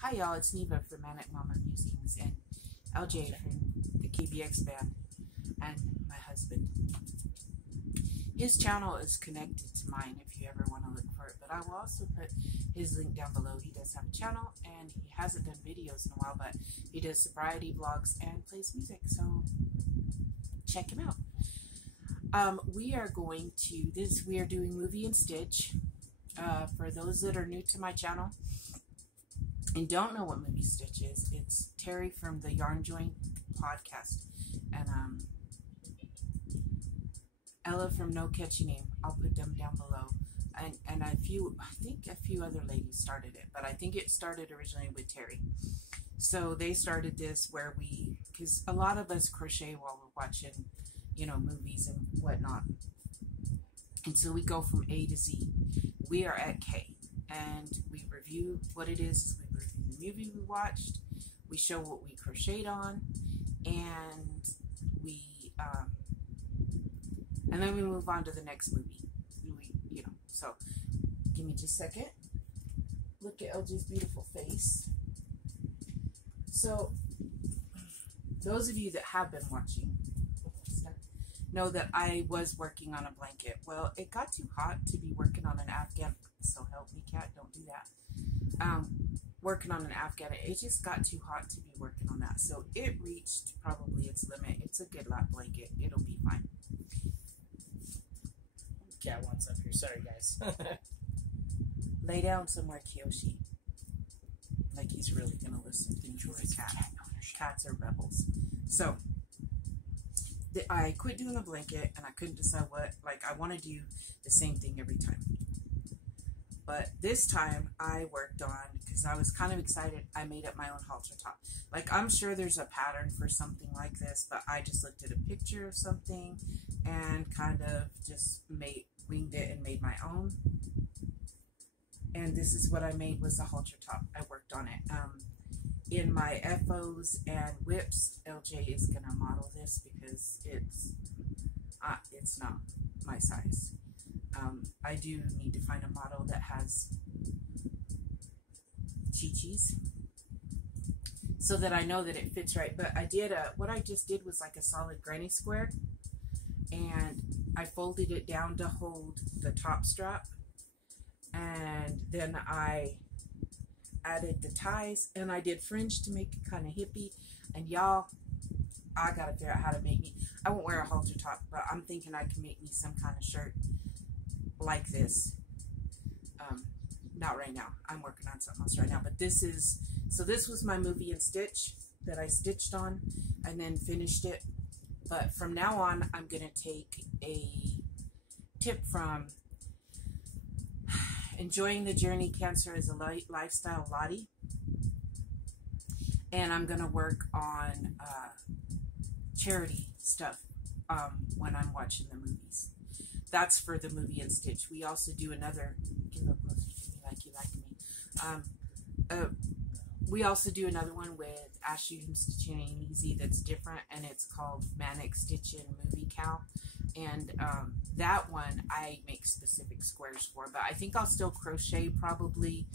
Hi y'all, it's Neva from Manic Mama Musings and LJ from the KBX band and my husband. His channel is connected to mine if you ever want to look for it, but I will also put his link down below. He does have a channel and he hasn't done videos in a while, but he does sobriety vlogs and plays music, so check him out. We are doing Movie and Stitch. For those that are new to my channel and don't know what Movie Stitch is, it's Terry from the Yarn Joint podcast and Ella from No Catchy Name. I'll put them down below, and I think a few other ladies started it, but I think it started originally with Terry. So they started this where because a lot of us crochet while we're watching, movies and whatnot, and so we go from A to Z. We are at K, and we review what it is. We review the movie we watched. We show what we crocheted on, and and then we move on to the next movie. So give me just a second. Look at LJ's beautiful face. So those of you that have been watching know that I was working on a blanket. Well, it got too hot to be working on an Afghan. So help me, cat, don't do that. Working on an Afghan, it just got too hot to be working on that. So it reached probably its limit. It's a good lap blanket. It'll be fine. Cat wants up here. Sorry, guys. Lay down somewhere, Kiyoshi. Like he's really going to listen to me. Cats are rebels. So I quit doing the blanket, and I couldn't decide what. I want to do the same thing every time. But this time, I worked on, because I was kind of excited, I made up my own halter top. I'm sure there's a pattern for something like this, but I just looked at a picture of something and kind of just winged it and made my own. And this is what I made, was the halter top. I worked on it. In my FOs and whips, LJ is going to model this because it's not my size. I do need to find a model that has Cstchy's so that I know that it fits right. But what I just did was like a solid granny square, and I folded it down to hold the top strap, and then I added the ties, and I did fringe to make it kind of hippie. And y'all, I gotta figure out how to I won't wear a halter top, but I'm thinking I can make me some kind of shirt like this. Not right now, I'm working on something else right now, but this was my Movie and Stitch that I stitched on and then finished it. But from now on, I'm gonna take a tip from Enjoying the Journey, Cancer is a Lifestyle Lottie, and I'm gonna work on charity stuff when I'm watching the movies. That's for the Movie and Stitch. We also do another, get a little closer to me like you like me. We also do another one with Ashley from Stitchin and Easy that's different, and it's called Manic Stitchin Movie Cow. And that one I make specific squares for, but I think I'll still crochet probably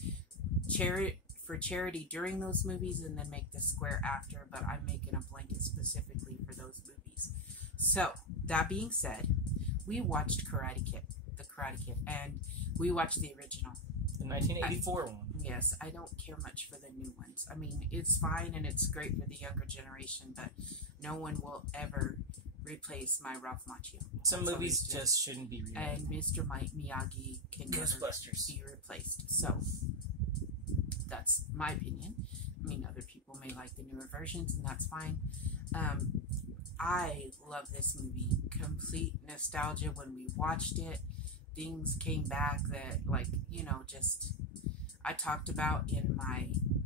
for charity during those movies and then make the square after, but I'm making a blanket specifically for those movies. So that being said, we watched the Karate Kid, and we watched the original. The 1984 one. Yes, I don't care much for the new ones. I mean, it's fine and it's great for the younger generation, but no one will ever replace my Ralph Macchio. Some movies just shouldn't be remade. And Mr. Miyagi can never be replaced. So that's my opinion. I mean, other people may like the newer versions, and that's fine. I love this movie. Complete nostalgia. When we watched it, things came back that, I talked about in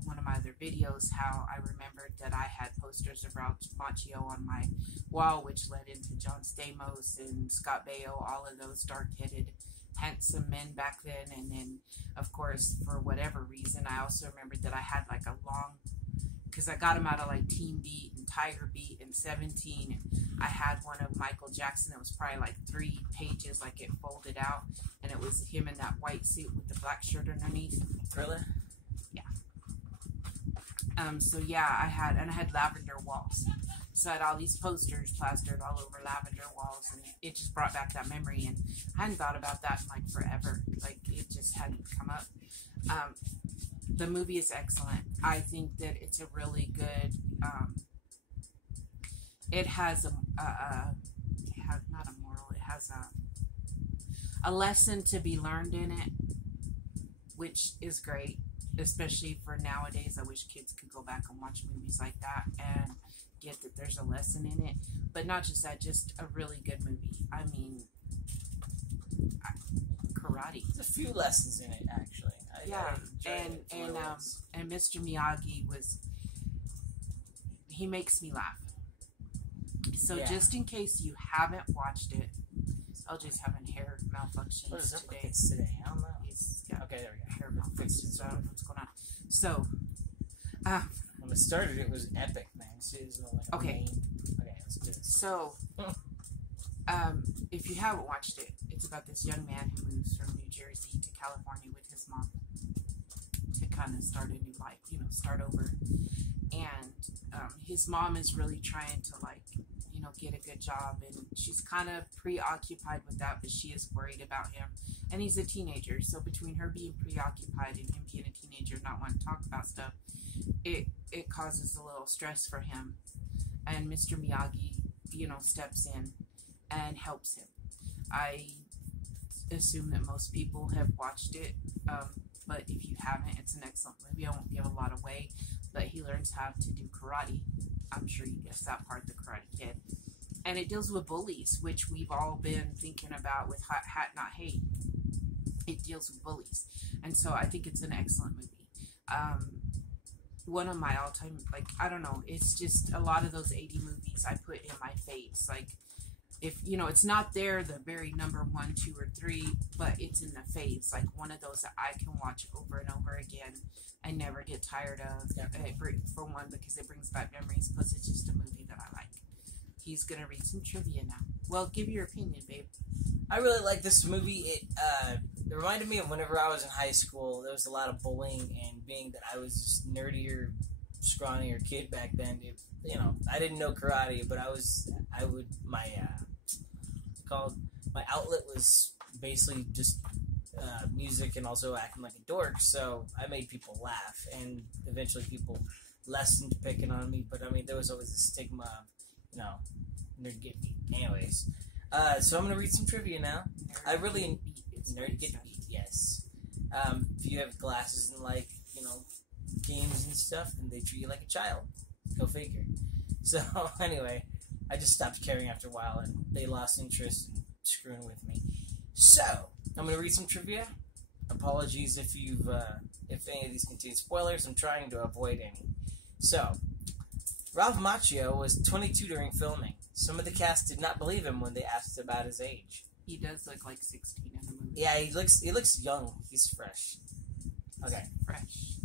one of my other videos how I remembered that I had posters of Ralph Macchio on my wall, which led into John Stamos and Scott Baio, all of those dark-headed, handsome men back then. And then, of course, for whatever reason, I also remembered that I had a long, because I got them out of Teen Beat and Tiger Beat and 17, and I had one of Michael Jackson that was probably 3 pages, it folded out, and it was him in that white suit with the black shirt underneath. Really? Yeah. So yeah, I had lavender walls. So I had all these posters plastered all over lavender walls, and it just brought back that memory. And I hadn't thought about that in like forever. Like it just hadn't come up. The movie is excellent. I think that it's a really good. It has not a moral. It has a lesson to be learned in it, which is great, especially for nowadays. I wish kids could go back and watch movies like that and get that there's a lesson in it. But not just that, just a really good movie. I mean, karate. There's a few lessons in it, actually. And Mr. Miyagi he makes me laugh. So just in case you haven't watched it, LJ's having hair malfunctions what is up today. With this today? I don't know. Okay, there we go. Hair malfunctions. I don't know what's going on. So, when it started, it was epic, man. Okay, let's do this. So, if you haven't watched it, it's about this young man who moves from New Jersey to California with his mom to kind of start a new life, start over. And his mom is really trying to get a good job, and she's kind of preoccupied with that, but she is worried about him. And he's a teenager, so between her being preoccupied and him being a teenager, not wanting to talk about stuff, it causes a little stress for him. And Mr. Miyagi, steps in and helps him. I assume that most people have watched it, but if you haven't, it's an excellent movie. I won't give a lot away, but he learns how to do karate. I'm sure you guessed that part, the Karate Kid. And it deals with bullies, which we've all been thinking about with Hat Not Hate. It deals with bullies. And so I think it's an excellent movie. One of my all-time, I don't know, it's just a lot of those 80 movies I put in my faves. If, it's not there, the very number 1, 2, or 3, but it's in the faves. One of those that I can watch over and over again and never get tired of. For one, because it brings back memories, plus it's just a movie that I like. He's going to read some trivia now. Well, give your opinion, babe. I really like this movie. It reminded me of whenever I was in high school. There was a lot of bullying, and being that I was just nerdier, scrawnier kid back then, I didn't know karate, but my outlet was basically just music and also acting like a dork, so I made people laugh, and eventually people lessened picking on me, but there was always a stigma of, nerd get beat. Anyways, so I'm going to read some trivia now. Nerd get beat, yes. If you have glasses and games and stuff, then they treat you like a child. Go figure. So, anyway, I just stopped caring after a while, and they lost interest in screwing with me. So, I'm going to read some trivia. Apologies if any of these contain spoilers. I'm trying to avoid any. So, Ralph Macchio was 22 during filming. Some of the cast did not believe him when they asked about his age. He does look like 16 in the movie. Yeah, he looks young. He's fresh. Okay. Fresh.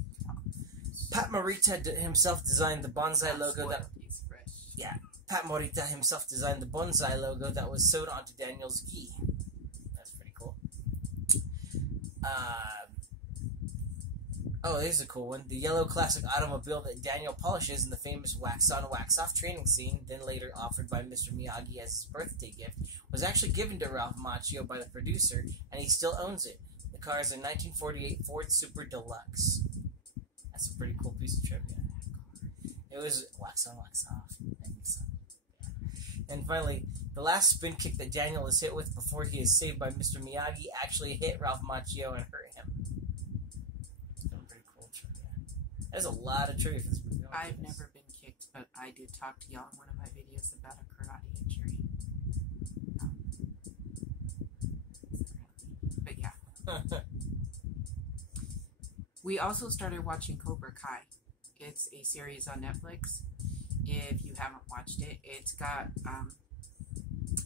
Pat Morita himself designed the bonsai logo that... He's fresh. Yeah. Pat Morita himself designed the bonsai logo that was sewed onto Daniel's gi. That's pretty cool. Oh, here's a cool one. The yellow classic automobile that Daniel polishes in the famous wax-on, wax-off training scene, then later offered by Mr. Miyagi as his birthday gift, was actually given to Ralph Macchio by the producer, and he still owns it. The car is a 1948 Ford Super Deluxe. That's a pretty cool piece of trivia. It was wax-on, wax-off. And finally, the last spin kick that Daniel is hit with before he is saved by Mr. Miyagi actually hit Ralph Macchio and hurt him. There's a lot of trivia for this movie. I've never been kicked, but I did talk to y'all in one of my videos about a karate injury. But yeah. We also started watching Cobra Kai. It's a series on Netflix. If you haven't watched it, it's got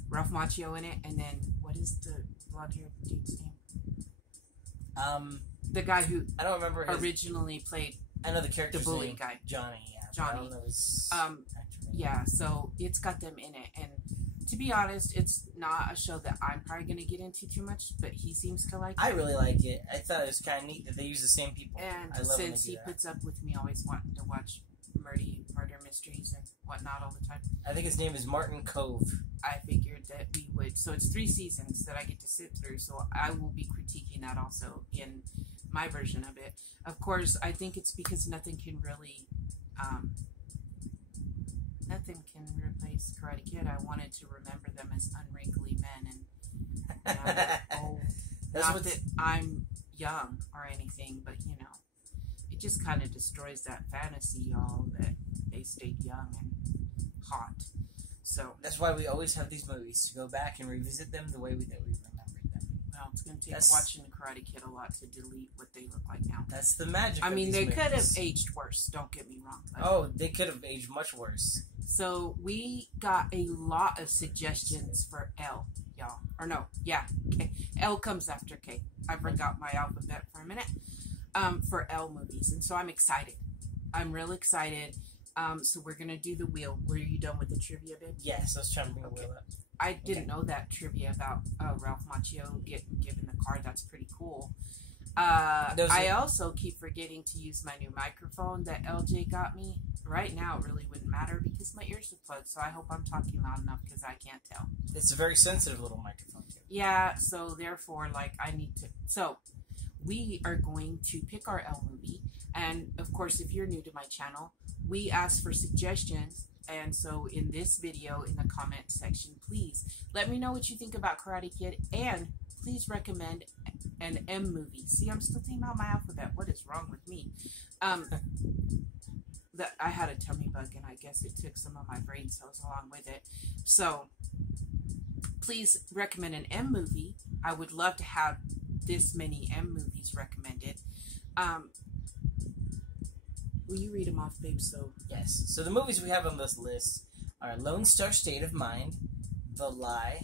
Ralph Macchio in it, and then what is the blonde-haired dude's name? The guy who I don't remember originally played. I know the character's the bully name. guy. Johnny, yeah. Johnny. I don't know his yeah, so it's got them in it, and To be honest, it's not a show that I'm probably going to get into too much, but he seems to like it. I really like it. I thought it was kind of neat that they use the same people. And I love since he puts up with me always wanting to watch murder mysteries and whatnot all the time, I think his name is Martin Cove. I figured that we would. So it's 3 seasons that I get to sit through, so I will be critiquing that also in my version of it. Of course, I think it's because nothing can really... nothing can replace Karate Kid. I wanted to remember them as unwrinkly men, and now they're old. Not that I'm young or anything, but you know, it just kind of destroys that fantasy, y'all, that they stayed young and hot. So that's why we always have these movies to go back and revisit them the way that we remembered them. Well, it's going to take watching the Karate Kid a lot to delete what they look like now. That's the magic. I mean, of these they movies. could have aged worse. Don't get me wrong. Oh, they could have aged much worse. So we got a lot of suggestions for L, y'all. Or no, yeah, K. L comes after K. I forgot my alphabet for a minute. For L movies, and so I'm excited. I'm real excited. So we're gonna do the wheel. Were you done with the trivia, babe? Yes, I was trying to bring the wheel up. I didn't know that trivia about Ralph Macchio getting given the card. That's pretty cool. I also keep forgetting to use my new microphone that LJ got me. Right now, it really wouldn't matter because my ears are plugged, so I hope I'm talking loud enough because I can't tell. It's a very sensitive little microphone, too. Yeah, so therefore, like, I need to... So, we are going to pick our L movie, and, of course, if you're new to my channel, we ask for suggestions, and so in this video, in the comment section, please let me know what you think about Karate Kid, and please recommend an M movie. See, I'm still thinking about my alphabet. What is wrong with me? That I had a tummy bug, and I guess it took some of my brain cells along with it. So, please recommend an M movie. I would love to have this many M movies recommended. Will you read them off, babe? So yes. So the movies we have on this list are Lone Star State of Mind, The Lie,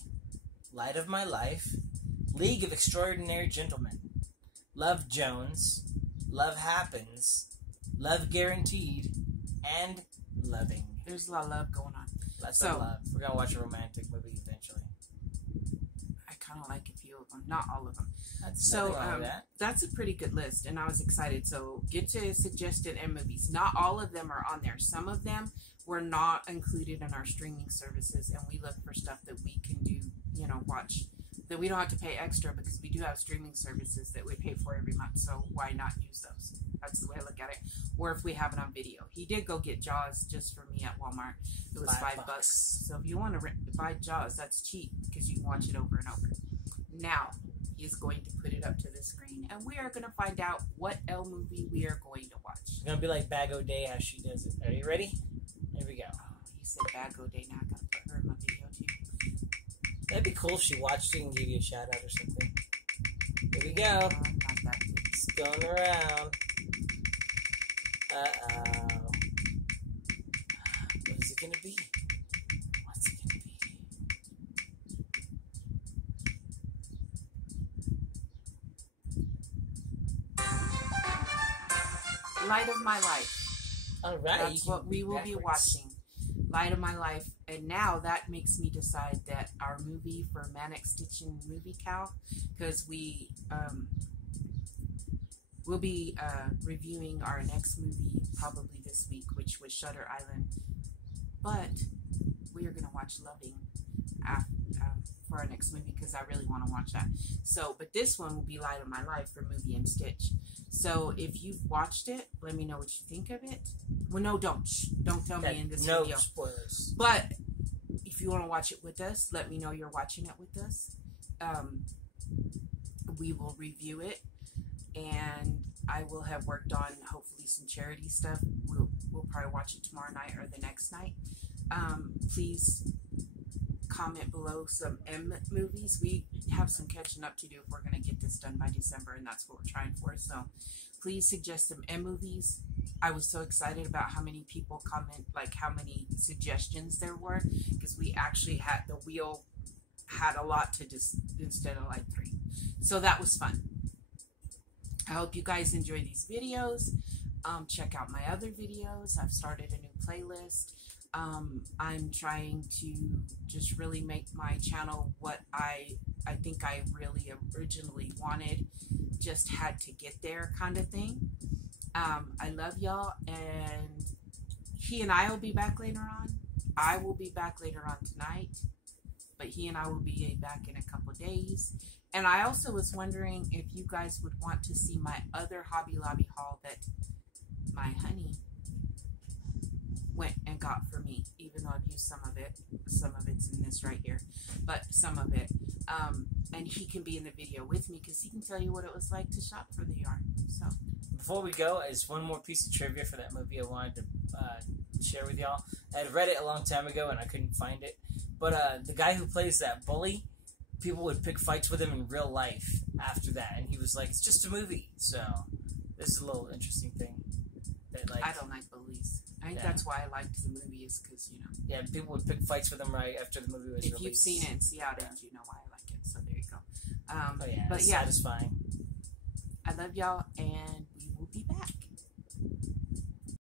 Light of My Life, League of Extraordinary Gentlemen, Love Jones, Love Happens, Love Guaranteed, and Loving. There's a lot of love going on. Lots of love. We're going to watch a romantic movie eventually. I kind of like a few of them. Not all of them. So that's a pretty good list, and I was excited. So get to suggested M movies. Not all of them are on there. Some of them were not included in our streaming services, and we look for stuff that we can do, you know, watch, that we don't have to pay extra because we do have streaming services that we pay for every month. So why not use those? That's the way I look at it. Or if we have it on video. He did go get Jaws just for me at Walmart. It was $5. So if you want to buy Jaws, that's cheap because you can watch it over and over. Now, he's going to put it up to the screen, and we are going to find out what L movie we are going to watch. It's going to be like Bag O Day, how she does it. Are you ready? Here we go. Oh, you said Bag O Day. Now I got to put her in my video, too. That'd be cool if she watched it and gave you a shout out or something. Here we go. I'm not that good. It's going around. Uh-oh. What is it going to be? What's it going to be? Light of My Life. All right. That's what we will be watching. Light of My Life. And now that makes me decide that our movie for Manic Stitchin Movie Cow, because we will be reviewing our next movie probably this week, which was Shutter Island. But we are going to watch Loving for our next movie because I really want to watch that. So, but this one will be Light of My Life for Movie and Stitch. So if you've watched it, let me know what you think of it. Well, no, don't tell me in this video. No spoilers. But if you want to watch it with us, let me know you're watching it with us. We will review it, and I will have worked on hopefully some charity stuff. We'll probably watch it tomorrow night or the next night. Please comment below some M movies. We have some catching up to do if we're going to get this done by December, and that's what we're trying for. So please suggest some M movies. I was so excited about how many people comment, like how many suggestions there were, because we actually had, the wheel had a lot to just, instead of like 3. So that was fun. I hope you guys enjoy these videos. Check out my other videos. I've started a new playlist. I'm trying to just really make my channel what I think I really originally wanted, just had to get there kind of thing. I love y'all, and he and I will be back later on. I will be back later on tonight, but he and I will be back in a couple days. And I also was wondering if you guys would want to see my other Hobby Lobby haul that my honey went and got for me, even though I've used some of it. Some of it's in this right here, but some of it. And he can be in the video with me because he can tell you what it was like to shop for the yarn. So before we go, is one more piece of trivia for that movie I wanted to share with y'all. I had read it a long time ago and I couldn't find it, but the guy who plays that bully, people would pick fights with him in real life after that, and he was like, "It's just a movie." So this is a little interesting thing. That, like, I don't like bullies. I think that's why I liked the movie, is because, you know. Yeah, people would pick fights with him right after the movie was released. If you've seen it and see how it ends, you know why I like it. So there you go. Oh yeah, but it's yeah, satisfying. I love y'all, and